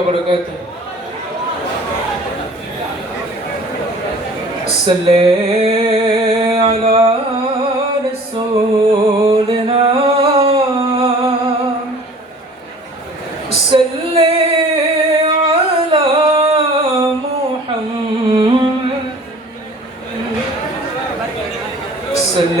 وبركاته صل على رسولنا صل على محمد صل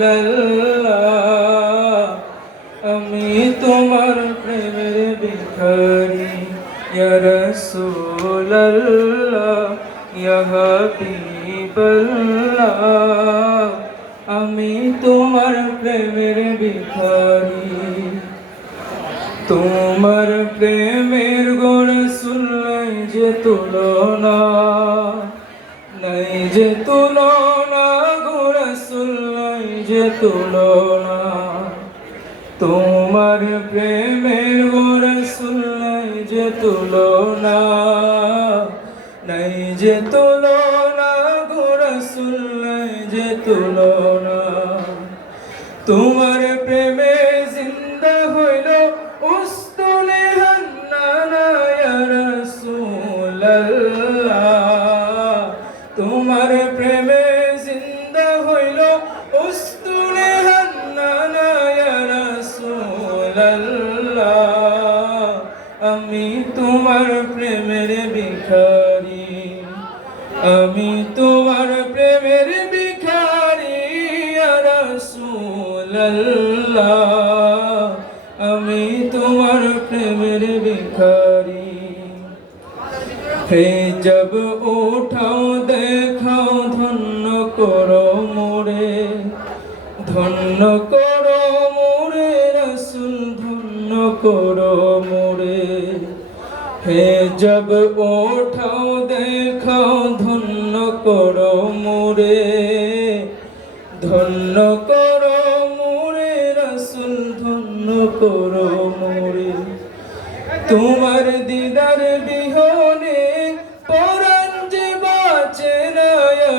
রাসূলুল্লাহ আমি তোমার প্রেমের ভিখারি, ইয়া রাসূলুল্লাহ, ইয়া হাবিবাল্লাহ। আমি তোমার প্রেমের ভিখারি। তোমার প্রেমের গোড় শুনলাই যে তুলনা, নাই যে তুলনা যে তুলনা, তোমার প্রেমের শুনলাই যে তুলনা, নাই যে তুলনা, গোড় শুনলাই যে তুলনা। তোমার প্রেমে জিন্দা হইল রাসূলুল্লাহ। তোমার প্রেমে জিন্দা হইল উস্তনে আমি তোমার প্রেমের ভিখারি রাসূলুল্লাহ। আমি তোমার প্রেমের ভিখারি। হে জব উঠাও, দেখাও, ধন্য করো মোরে। ধন্য করো মোরে, রসুল, ধন্য করো মোরে। হে জব ওঠাও করো মোরে, ধন্য করো মোরে, রসুল ধন্য করো মোরে। তোমার দিদার বিহনে পরাঞ্জে বাঁচে না, ইয়া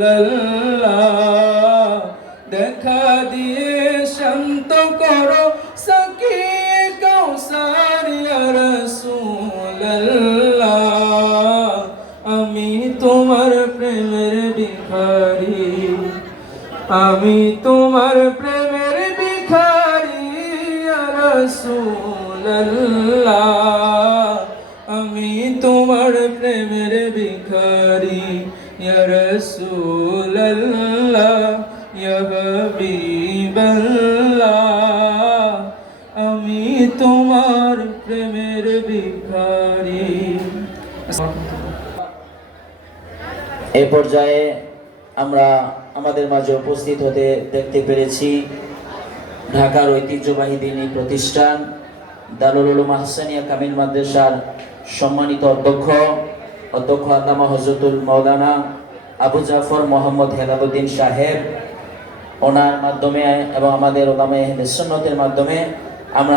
রাসূলুল্লাহ দেখা দিয়ে শান্ত করো সকিয়ে কৌসার ইয়া রাসূলুল্লাহ। আমি তোমার প্রেমের ভিখারি, আমি তোমার প্রেমের ভিখারি রাসূলুল্লাহ। আমি তোমার প্রেমের ভিখারি ইয়া রাসূলুল্লাহ ইয়া হাবিবাল্লাহ আমি তোমার প্রেমের ভিখারি। এই পর্যায়ে আমরা আমাদের মাঝে উপস্থিত হতে দেখতে পেরেছি ঢাকার ঐতিহ্যবাহী দিনী প্রতিষ্ঠান, দারুল উলুম আহসানিয়া কামিল মাদ্রাসার সম্মানিত অধ্যক্ষ। অধ্যক্ষ আল্লামা হজরতুল মৌলানা আবু জাফর মোহাম্মদ হেলালুদ্দিন সাহেব, ওনার মাধ্যমে এবং আমাদের ওলামে সুন্নতের মাধ্যমে আমরা